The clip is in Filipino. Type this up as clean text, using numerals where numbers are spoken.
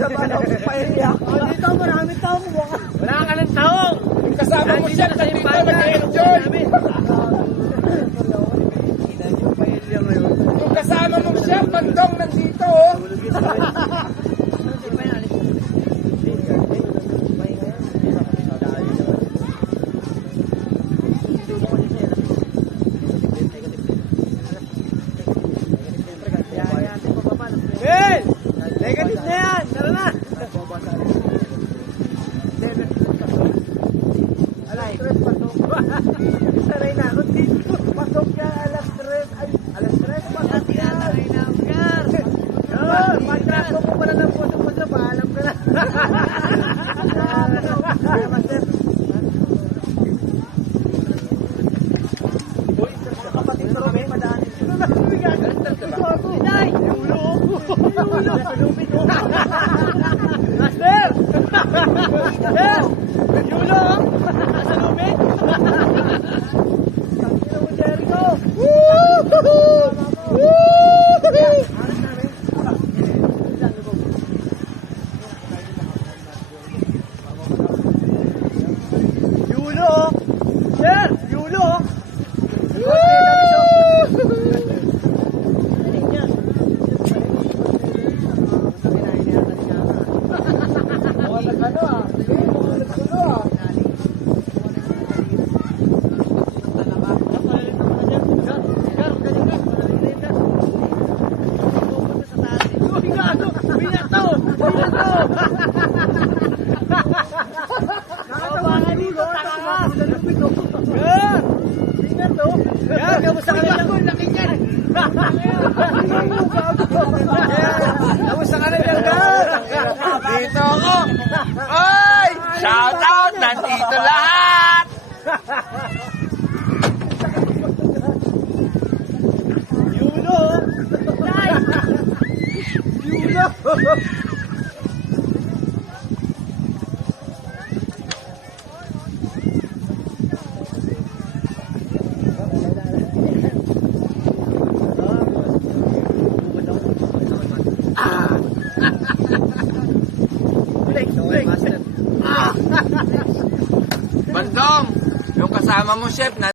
Sa tanong, pahiya. Dito, maraming tao mo. Wala ka ng tao. Yung kasama mo siya, nandito, nag-enjoy. Yung kasama mo siya, bandong nandito, oh. Ben! Negative na yan! Tara na! Alay, tres pasok. Saray na ako dito. Pasok ka alas 3. Ay, alas 3. Pasok ka. Saray na ako, Gar. Pagkato mo pala ng puso mo sa paalam ka na. Master. Kapatid ko kami madaan. Ano na kumigan? Ito ako. Inay! Ulo ako. Ulo. Master! Master! Yulo! Nasa lubid! Tangina mo, Jericho! Yulo! Sir! Yulo! Kamusta ka na? Laki niyan! Kamusta ka na dyan, Gar? Dito ako. Oy! Shout out! Nandito lahat! Yulo! Yulo! Bandong! Yung kasama mo, chef,